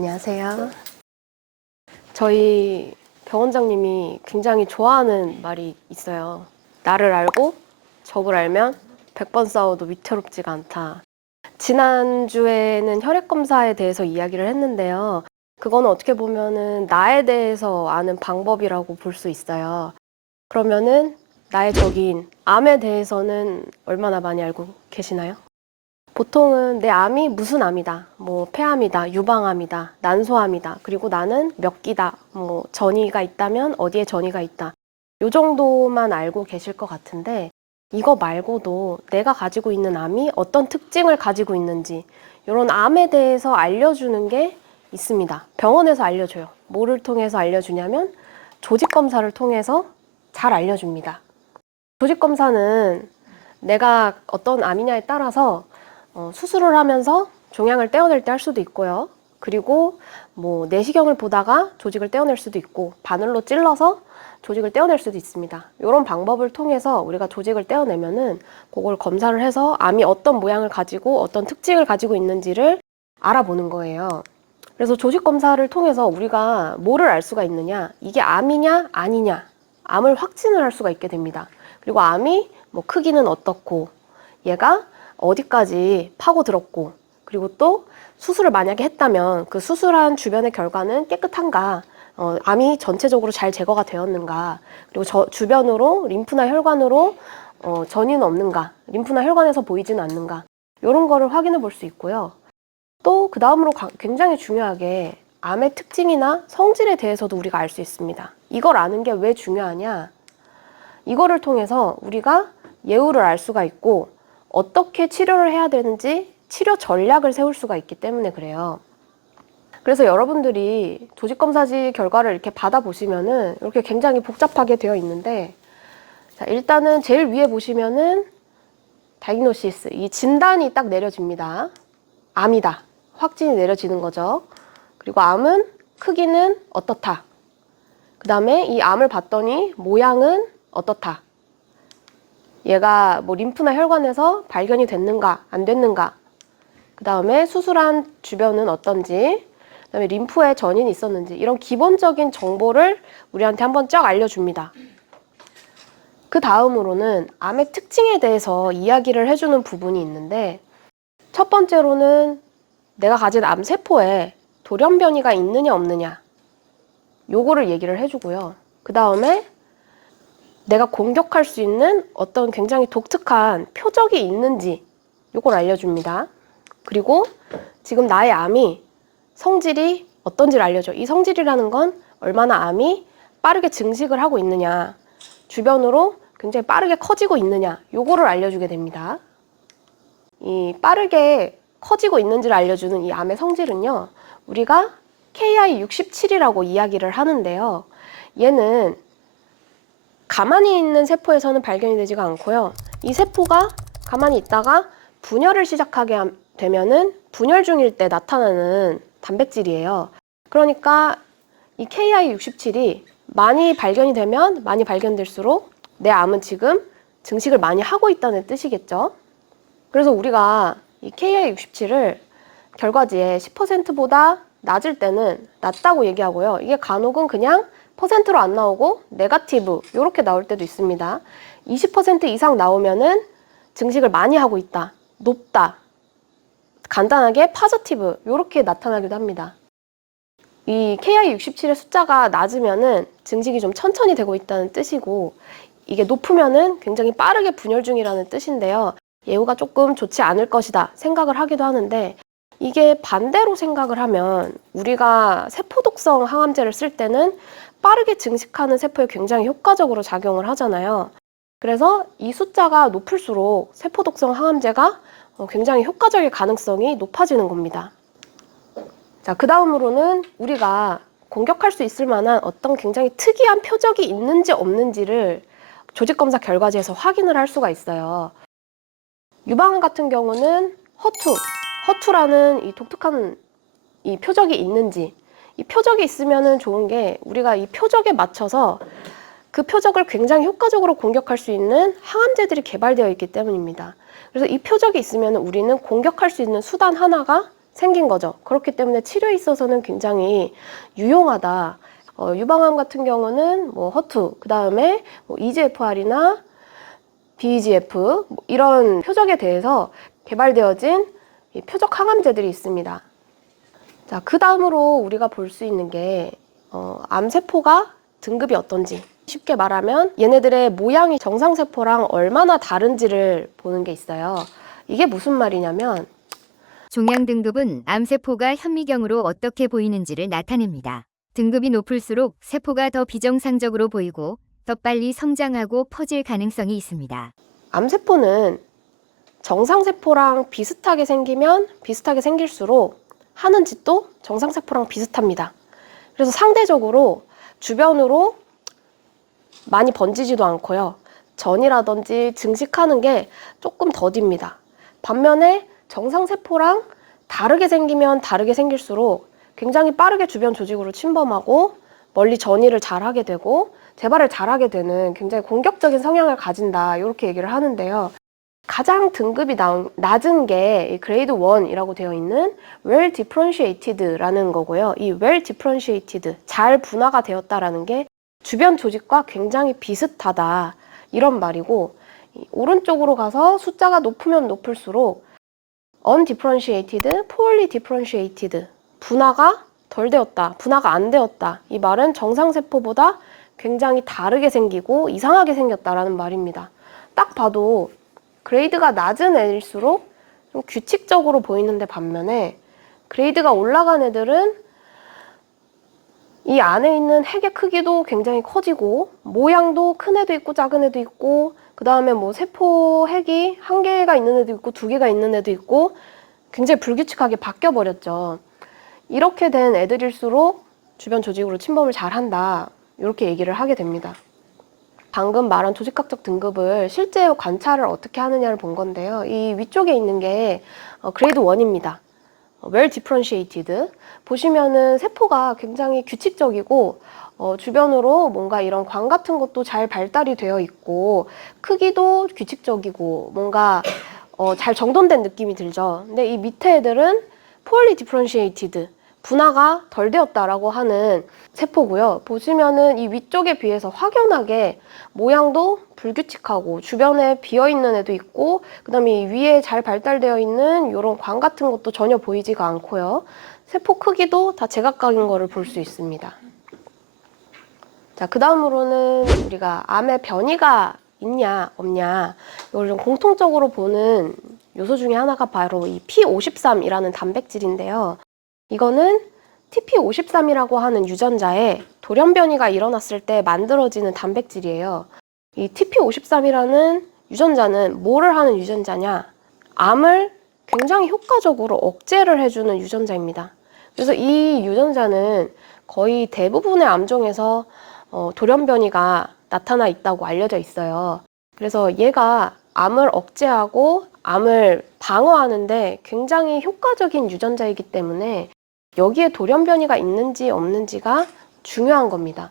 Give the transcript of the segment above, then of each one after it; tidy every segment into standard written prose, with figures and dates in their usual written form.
안녕하세요. 저희 병원장님이 굉장히 좋아하는 말이 있어요. 나를 알고 적을 알면 100번 싸워도 위태롭지가 않다. 지난주에는 혈액검사에 대해서 이야기를 했는데요. 그거는 어떻게 보면은 나에 대해서 아는 방법이라고 볼 수 있어요. 그러면은 나의 적인 암에 대해서는 얼마나 많이 알고 계시나요? 보통은 내 암이 무슨 암이다, 뭐 폐암이다, 유방암이다, 난소암이다, 그리고 나는 몇 기다, 뭐 전이가 있다면 어디에 전이가 있다. 요 정도만 알고 계실 것 같은데 이거 말고도 내가 가지고 있는 암이 어떤 특징을 가지고 있는지 이런 암에 대해서 알려주는 게 있습니다. 병원에서 알려줘요. 뭐를 통해서 알려주냐면 조직검사를 통해서 잘 알려줍니다. 조직검사는 내가 어떤 암이냐에 따라서 수술을 하면서 종양을 떼어낼 때 할 수도 있고요. 그리고 뭐 내시경을 보다가 조직을 떼어낼 수도 있고 바늘로 찔러서 조직을 떼어낼 수도 있습니다. 이런 방법을 통해서 우리가 조직을 떼어내면은 그걸 검사를 해서 암이 어떤 모양을 가지고 어떤 특징을 가지고 있는지를 알아보는 거예요. 그래서 조직 검사를 통해서 우리가 뭐를 알 수가 있느냐, 이게 암이냐 아니냐, 암을 확진을 할 수가 있게 됩니다. 그리고 암이 뭐 크기는 어떻고 얘가 어디까지 파고들었고, 그리고 또 수술을 만약에 했다면 그 수술한 주변의 결과는 깨끗한가, 암이 전체적으로 잘 제거가 되었는가, 그리고 주변으로 림프나 혈관으로 전이는 없는가, 림프나 혈관에서 보이지는 않는가, 이런 거를 확인해 볼 수 있고요. 또 그 다음으로 굉장히 중요하게 암의 특징이나 성질에 대해서도 우리가 알 수 있습니다. 이걸 아는 게 왜 중요하냐, 이거를 통해서 우리가 예후를 알 수가 있고 어떻게 치료를 해야 되는지 치료 전략을 세울 수가 있기 때문에 그래요. 그래서 여러분들이 조직검사지 결과를 이렇게 받아보시면은 이렇게 굉장히 복잡하게 되어 있는데, 자, 일단은 제일 위에 보시면은 다이그노시스, 이 진단이 딱 내려집니다. 암이다. 확진이 내려지는 거죠. 그리고 암은 크기는 어떻다. 그 다음에 이 암을 봤더니 모양은 어떻다. 얘가 뭐 림프나 혈관에서 발견이 됐는가 안 됐는가, 그 다음에 수술한 주변은 어떤지, 그 다음에 림프에 전이는 있었는지, 이런 기본적인 정보를 우리한테 한번 쫙 알려줍니다. 그 다음으로는 암의 특징에 대해서 이야기를 해주는 부분이 있는데, 첫 번째로는 내가 가진 암세포에 돌연변이가 있느냐 없느냐, 요거를 얘기를 해주고요. 그 다음에 내가 공격할 수 있는 어떤 굉장히 독특한 표적이 있는지 요걸 알려줍니다. 그리고 지금 나의 암이 성질이 어떤지를 알려줘. 이 성질이라는 건 얼마나 암이 빠르게 증식을 하고 있느냐, 주변으로 굉장히 빠르게 커지고 있느냐, 요거를 알려주게 됩니다. 이 빠르게 커지고 있는지를 알려주는 이 암의 성질은요, 우리가 KI67이라고 이야기를 하는데요. 얘는 가만히 있는 세포에서는 발견이 되지가 않고요. 이 세포가 가만히 있다가 분열을 시작하게 되면은 분열 중일 때 나타나는 단백질이에요. 그러니까 이 KI67이 많이 발견이 되면 많이 발견될수록 내 암은 지금 증식을 많이 하고 있다는 뜻이겠죠. 그래서 우리가 이 KI67을 결과지에 10%보다 낮을 때는 낮다고 얘기하고요. 이게 간혹은 그냥 퍼센트로 안 나오고 네거티브 이렇게 나올 때도 있습니다. 20% 이상 나오면은 증식을 많이 하고 있다, 높다, 간단하게 파저티브 이렇게 나타나기도 합니다. 이 KI67의 숫자가 낮으면은 증식이 좀 천천히 되고 있다는 뜻이고, 이게 높으면은 굉장히 빠르게 분열 중이라는 뜻인데요. 예후가 조금 좋지 않을 것이다 생각을 하기도 하는데, 이게 반대로 생각을 하면 우리가 세포독성 항암제를 쓸 때는 빠르게 증식하는 세포에 굉장히 효과적으로 작용을 하잖아요. 그래서 이 숫자가 높을수록 세포독성 항암제가 굉장히 효과적일 가능성이 높아지는 겁니다. 자, 그 다음으로는 우리가 공격할 수 있을 만한 어떤 굉장히 특이한 표적이 있는지 없는지를 조직검사 결과지에서 확인을 할 수가 있어요. 유방암 같은 경우는 허투라는 이 독특한 이 표적이 있는지, 이 표적이 있으면은 좋은 게 우리가 이 표적에 맞춰서 그 표적을 굉장히 효과적으로 공격할 수 있는 항암제들이 개발되어 있기 때문입니다. 그래서 이 표적이 있으면 우리는 공격할 수 있는 수단 하나가 생긴 거죠. 그렇기 때문에 치료에 있어서는 굉장히 유용하다. 유방암 같은 경우는 뭐 허투, 그 다음에 뭐 EGFR이나 BEGF 이런 표적에 대해서 개발되어진 이 표적 항암제들이 있습니다. 자, 그 다음으로 우리가 볼 수 있는 게 암세포가 등급이 어떤지, 쉽게 말하면 얘네들의 모양이 정상세포랑 얼마나 다른지를 보는 게 있어요. 이게 무슨 말이냐면 종양 등급은 암세포가 현미경으로 어떻게 보이는지를 나타냅니다. 등급이 높을수록 세포가 더 비정상적으로 보이고 더 빨리 성장하고 퍼질 가능성이 있습니다. 암세포는 정상세포랑 비슷하게 생기면 비슷하게 생길수록 하는 짓도 정상세포랑 비슷합니다. 그래서 상대적으로 주변으로 많이 번지지도 않고요. 전이라든지 증식하는 게 조금 더딥니다. 반면에 정상세포랑 다르게 생기면 다르게 생길수록 굉장히 빠르게 주변 조직으로 침범하고 멀리 전이를 잘하게 되고 재발을 잘하게 되는 굉장히 공격적인 성향을 가진다, 이렇게 얘기를 하는데요. 가장 등급이 낮은 게 그레이드 1이라고 되어 있는 well differentiated라는 거고요. 이 well differentiated, 잘 분화가 되었다라는 게 주변 조직과 굉장히 비슷하다, 이런 말이고, 오른쪽으로 가서 숫자가 높으면 높을수록 undifferentiated, poorly differentiated, 분화가 덜 되었다, 분화가 안 되었다, 이 말은 정상세포보다 굉장히 다르게 생기고 이상하게 생겼다라는 말입니다. 딱 봐도 그레이드가 낮은 애일수록 좀 규칙적으로 보이는데, 반면에 그레이드가 올라간 애들은 이 안에 있는 핵의 크기도 굉장히 커지고 모양도 큰 애도 있고 작은 애도 있고, 그 다음에 뭐 세포 핵이 한 개가 있는 애도 있고 두 개가 있는 애도 있고 굉장히 불규칙하게 바뀌어 버렸죠. 이렇게 된 애들일수록 주변 조직으로 침범을 잘한다, 이렇게 얘기를 하게 됩니다. 방금 말한 조직학적 등급을 실제 관찰을 어떻게 하느냐를 본 건데요. 이 위쪽에 있는 게 그레이드 1입니다. well differentiated. 보시면은 세포가 굉장히 규칙적이고 주변으로 뭔가 이런 관 같은 것도 잘 발달이 되어 있고 크기도 규칙적이고 뭔가 잘 정돈된 느낌이 들죠. 근데 이 밑에 애들은 poorly differentiated, 분화가 덜 되었다라고 하는 세포고요. 보시면은 이 위쪽에 비해서 확연하게 모양도 불규칙하고 주변에 비어있는 애도 있고, 그 다음에 이 위에 잘 발달되어 있는 이런 관 같은 것도 전혀 보이지가 않고요. 세포 크기도 다 제각각인 거를 볼 수 있습니다. 자, 그 다음으로는 우리가 암에 변이가 있냐 없냐, 이걸 좀 공통적으로 보는 요소 중에 하나가 바로 이 P53이라는 단백질인데요. 이거는 TP53이라고 하는 유전자에 돌연 변이가 일어났을 때 만들어지는 단백질이에요. 이 TP53이라는 유전자는 뭐를 하는 유전자냐? 암을 굉장히 효과적으로 억제를 해주는 유전자입니다. 그래서 이 유전자는 거의 대부분의 암종에서 돌연 변이가 나타나 있다고 알려져 있어요. 그래서 얘가 암을 억제하고 암을 방어하는데 굉장히 효과적인 유전자이기 때문에 여기에 돌연 변이가 있는지 없는지가 중요한 겁니다.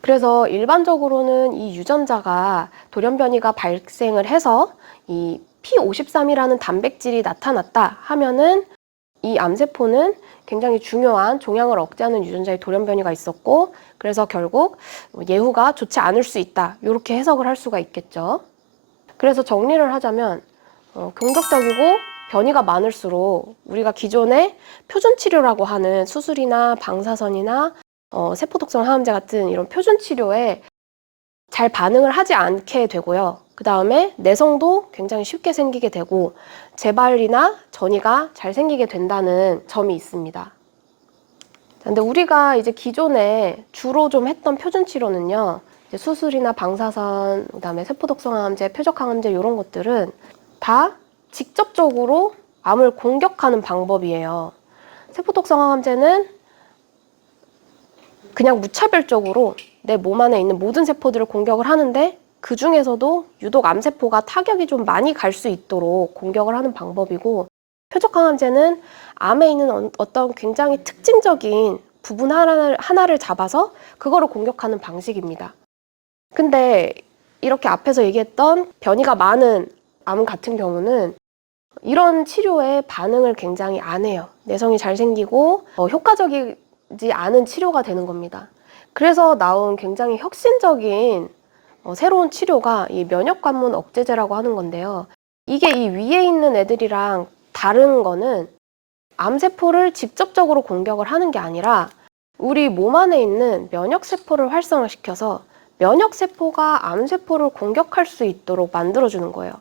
그래서 일반적으로는 이 유전자가 돌연 변이가 발생을 해서 이 P53이라는 단백질이 나타났다 하면은 이 암세포는 굉장히 중요한 종양을 억제하는 유전자의 돌연 변이가 있었고, 그래서 결국 예후가 좋지 않을 수 있다, 이렇게 해석을 할 수가 있겠죠. 그래서 정리를 하자면 공격적이고 변이가 많을수록 우리가 기존의 표준 치료라고 하는 수술이나 방사선이나 세포독성 항암제 같은 이런 표준 치료에 잘 반응을 하지 않게 되고요. 그 다음에 내성도 굉장히 쉽게 생기게 되고 재발이나 전이가 잘 생기게 된다는 점이 있습니다. 근데 우리가 이제 기존에 주로 좀 했던 표준 치료는요, 이제 수술이나 방사선, 그 다음에 세포독성 항암제, 표적 항암제 이런 것들은 다 직접적으로 암을 공격하는 방법이에요. 세포독성 항암제는 그냥 무차별적으로 내 몸 안에 있는 모든 세포들을 공격을 하는데 그 중에서도 유독 암세포가 타격이 좀 많이 갈 수 있도록 공격을 하는 방법이고, 표적 항암제는 암에 있는 어떤 굉장히 특징적인 부분 하나를 잡아서 그거를 공격하는 방식입니다. 근데 이렇게 앞에서 얘기했던 변이가 많은 암 같은 경우는 이런 치료에 반응을 굉장히 안 해요. 내성이 잘 생기고 효과적이지 않은 치료가 되는 겁니다. 그래서 나온 굉장히 혁신적인 새로운 치료가 이 면역관문 억제제라고 하는 건데요. 이게 이 위에 있는 애들이랑 다른 거는 암세포를 직접적으로 공격을 하는 게 아니라 우리 몸 안에 있는 면역세포를 활성화시켜서 면역세포가 암세포를 공격할 수 있도록 만들어주는 거예요.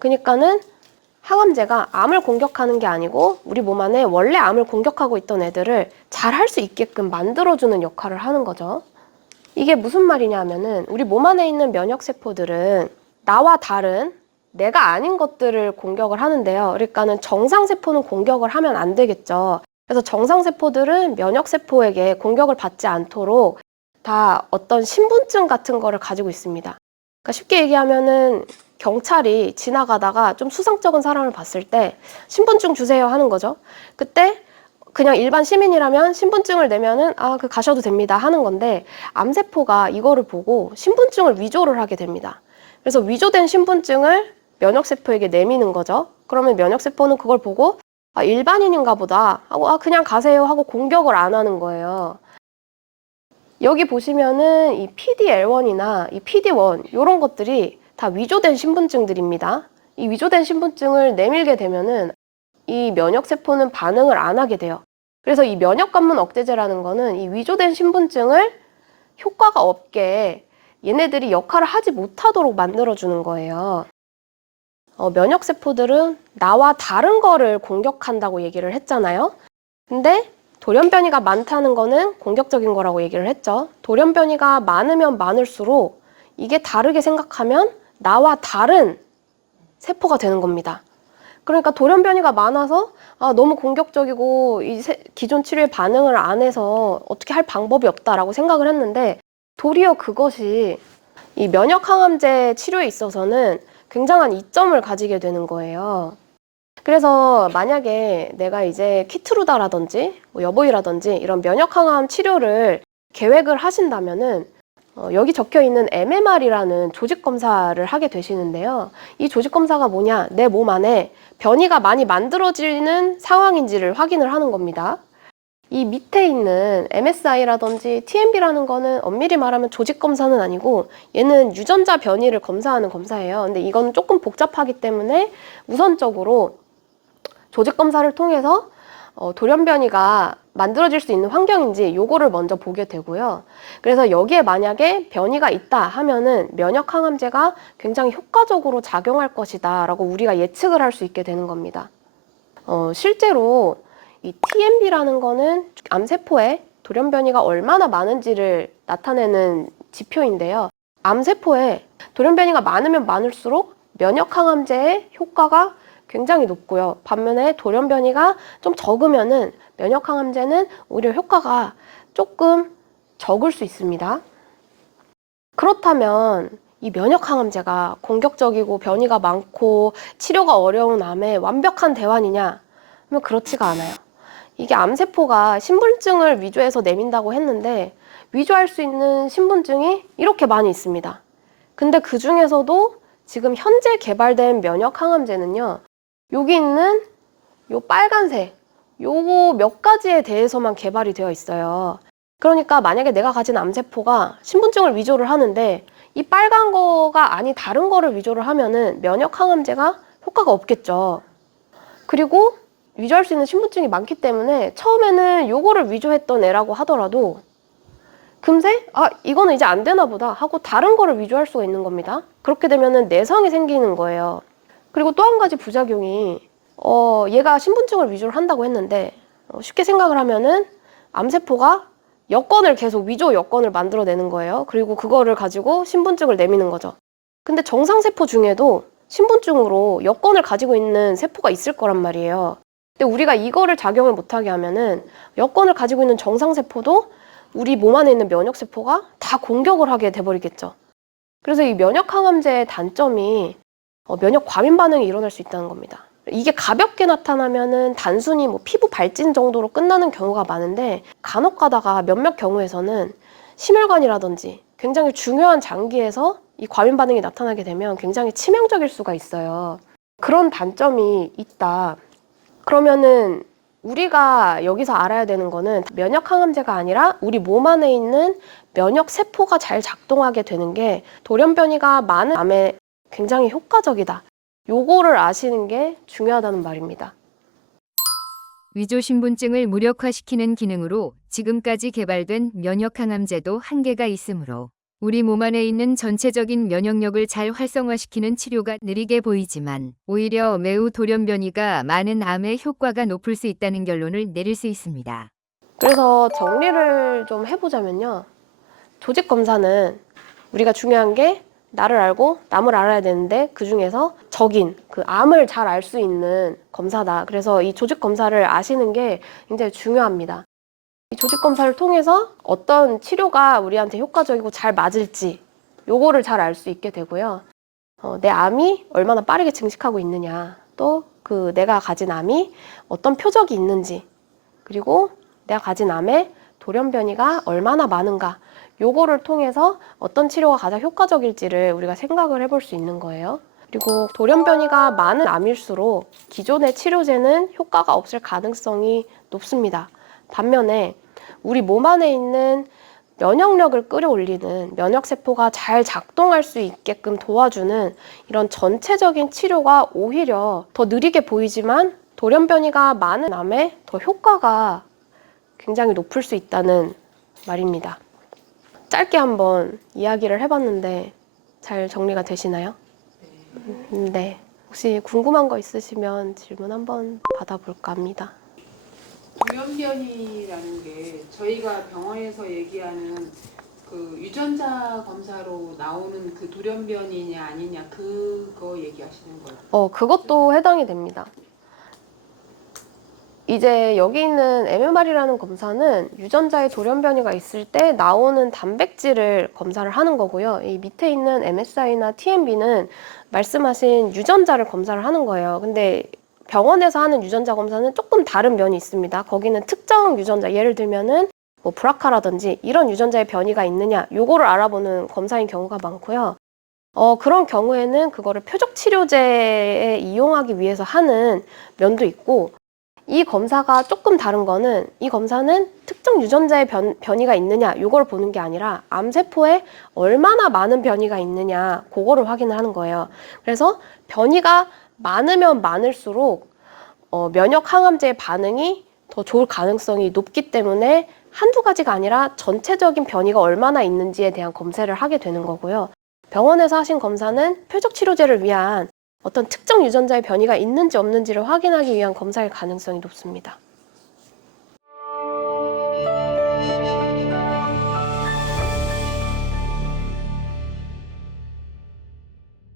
그러니까는 항암제가 암을 공격하는 게 아니고 우리 몸 안에 원래 암을 공격하고 있던 애들을 잘 할 수 있게끔 만들어주는 역할을 하는 거죠. 이게 무슨 말이냐 하면은 우리 몸 안에 있는 면역세포들은 나와 다른 내가 아닌 것들을 공격을 하는데요. 그러니까는 정상세포는 공격을 하면 안 되겠죠. 그래서 정상세포들은 면역세포에게 공격을 받지 않도록 다 어떤 신분증 같은 거를 가지고 있습니다. 그러니까 쉽게 얘기하면은 경찰이 지나가다가 좀 수상쩍은 사람을 봤을 때 신분증 주세요 하는 거죠. 그때 그냥 일반 시민이라면 신분증을 내면은 그 가셔도 됩니다 하는 건데 암세포가 이거를 보고 신분증을 위조를 하게 됩니다. 그래서 위조된 신분증을 면역세포에게 내미는 거죠. 그러면 면역세포는 그걸 보고 일반인인가 보다 하고 그냥 가세요 하고 공격을 안 하는 거예요. 여기 보시면은 이 PD-L1이나 이 PD-1 이런 것들이 다 위조된 신분증들입니다. 이 위조된 신분증을 내밀게 되면은 이 면역세포는 반응을 안 하게 돼요. 그래서 이 면역관문 억제제라는 거는 이 위조된 신분증을 효과가 없게 얘네들이 역할을 하지 못하도록 만들어주는 거예요. 면역세포들은 나와 다른 거를 공격한다고 얘기를 했잖아요. 근데 돌연변이가 많다는 거는 공격적인 거라고 얘기를 했죠. 돌연변이가 많으면 많을수록 이게 다르게 생각하면 나와 다른 세포가 되는 겁니다. 그러니까 돌연변이가 많아서 너무 공격적이고 기존 치료에 반응을 안 해서 어떻게 할 방법이 없다라고 생각을 했는데 도리어 그것이 이 면역항암제 치료에 있어서는 굉장한 이점을 가지게 되는 거예요. 그래서 만약에 내가 이제 키트루다라든지 여보이라든지 이런 면역항암 치료를 계획을 하신다면은 여기 적혀 있는 MMR이라는 조직 검사를 하게 되시는데요. 이 조직 검사가 뭐냐? 내 몸 안에 변이가 많이 만들어지는 상황인지를 확인을 하는 겁니다. 이 밑에 있는 MSI라든지 TMB라는 거는 엄밀히 말하면 조직 검사는 아니고 얘는 유전자 변이를 검사하는 검사예요. 근데 이건 조금 복잡하기 때문에 우선적으로 조직 검사를 통해서 돌연변이가 만들어질 수 있는 환경인지 요거를 먼저 보게 되고요. 그래서 여기에 만약에 변이가 있다 하면은 면역항암제가 굉장히 효과적으로 작용할 것이다 라고 우리가 예측을 할 수 있게 되는 겁니다. 실제로 이 TMB라는 거는 암세포에 돌연변이가 얼마나 많은지를 나타내는 지표인데요. 암세포에 돌연변이가 많으면 많을수록 면역항암제의 효과가 굉장히 높고요. 반면에 돌연변이가 좀 적으면은 면역항암제는 오히려 효과가 조금 적을 수 있습니다. 그렇다면 이 면역항암제가 공격적이고 변이가 많고 치료가 어려운 암의 완벽한 대환이냐? 하면 그렇지가 않아요. 이게 암세포가 신분증을 위조해서 내민다고 했는데 위조할 수 있는 신분증이 이렇게 많이 있습니다. 근데 그 중에서도 지금 현재 개발된 면역항암제는요. 여기 있는 요 빨간색 요거 몇 가지에 대해서만 개발이 되어 있어요. 그러니까 만약에 내가 가진 암세포가 신분증을 위조를 하는데 이 빨간 거가 아닌 다른 거를 위조를 하면은 면역항암제가 효과가 없겠죠. 그리고 위조할 수 있는 신분증이 많기 때문에 처음에는 요거를 위조했던 애라고 하더라도 금세 이거는 이제 안 되나 보다 하고 다른 거를 위조할 수가 있는 겁니다. 그렇게 되면은 내성이 생기는 거예요. 그리고 또 한 가지 부작용이 얘가 신분증을 위조를 한다고 했는데 쉽게 생각을 하면은 암세포가 여권을 계속 위조 여권을 만들어내는 거예요. 그리고 그거를 가지고 신분증을 내미는 거죠. 근데 정상세포 중에도 신분증으로 여권을 가지고 있는 세포가 있을 거란 말이에요. 근데 우리가 이거를 작용을 못하게 하면은 여권을 가지고 있는 정상세포도 우리 몸 안에 있는 면역세포가 다 공격을 하게 돼버리겠죠. 그래서 이 면역항암제의 단점이 면역 과민 반응이 일어날 수 있다는 겁니다. 이게 가볍게 나타나면은 단순히 피부 발진 정도로 끝나는 경우가 많은데 간혹 가다가 몇몇 경우에서는 심혈관이라든지 굉장히 중요한 장기에서 이 과민 반응이 나타나게 되면 굉장히 치명적일 수가 있어요. 그런 단점이 있다. 그러면은 우리가 여기서 알아야 되는 거는 면역 항암제가 아니라 우리 몸 안에 있는 면역 세포가 잘 작동하게 되는 게 돌연변이가 많은 암에 굉장히 효과적이다. 요거를 아시는 게 중요하다는 말입니다. 위조신분증을 무력화시키는 기능으로 지금까지 개발된 면역항암제도 한계가 있으므로 우리 몸 안에 있는 전체적인 면역력을 잘 활성화시키는 치료가 느리게 보이지만 오히려 매우 돌연변이가 많은 암에 효과가 높을 수 있다는 결론을 내릴 수 있습니다. 그래서 정리를 좀 해보자면요. 조직 검사는 우리가 중요한 게 나를 알고 남을 알아야 되는데 그 중에서 적인 그 암을 잘 알 수 있는 검사다. 그래서 이 조직 검사를 아시는 게 굉장히 중요합니다. 이 조직 검사를 통해서 어떤 치료가 우리한테 효과적이고 잘 맞을지 요거를 잘 알 수 있게 되고요. 내 암이 얼마나 빠르게 증식하고 있느냐, 또 그 내가 가진 암이 어떤 표적이 있는지, 그리고 내가 가진 암에 돌연변이가 얼마나 많은가, 요거를 통해서 어떤 치료가 가장 효과적일지를 우리가 생각을 해볼 수 있는 거예요. 그리고 돌연변이가 많은 암일수록 기존의 치료제는 효과가 없을 가능성이 높습니다. 반면에 우리 몸 안에 있는 면역력을 끌어올리는 면역세포가 잘 작동할 수 있게끔 도와주는 이런 전체적인 치료가 오히려 더 느리게 보이지만 돌연변이가 많은 암에 더 효과가 굉장히 높을 수 있다는 말입니다. 짧게 한번 이야기를 해봤는데 잘 정리가 되시나요? 네. 혹시 궁금한 거 있으시면 질문 한번 받아볼까 합니다. 돌연변이라는 게 저희가 병원에서 얘기하는 그 유전자 검사로 나오는 그 돌연변이냐 아니냐 그거 얘기하시는 거예요? 그것도 해당이 됩니다. 이제 여기 있는 MMR이라는 검사는 유전자에 돌연변이가 있을 때 나오는 단백질을 검사를 하는 거고요. 이 밑에 있는 MSI나 TMB는 말씀하신 유전자를 검사를 하는 거예요. 근데 병원에서 하는 유전자 검사는 조금 다른 면이 있습니다. 거기는 특정 유전자, 예를 들면은 뭐 브라카라든지 이런 유전자의 변이가 있느냐, 요거를 알아보는 검사인 경우가 많고요. 그런 경우에는 그거를 표적 치료제에 이용하기 위해서 하는 면도 있고, 이 검사가 조금 다른 거는 이 검사는 특정 유전자의 변이가 있느냐 요걸 보는 게 아니라 암세포에 얼마나 많은 변이가 있느냐 그거를 확인을 하는 거예요. 그래서 변이가 많으면 많을수록 면역 항암제의 반응이 더 좋을 가능성이 높기 때문에 한두 가지가 아니라 전체적인 변이가 얼마나 있는지에 대한 검사를 하게 되는 거고요. 병원에서 하신 검사는 표적 치료제를 위한 어떤 특정 유전자의 변이가 있는지 없는지를 확인하기 위한 검사일 가능성이 높습니다.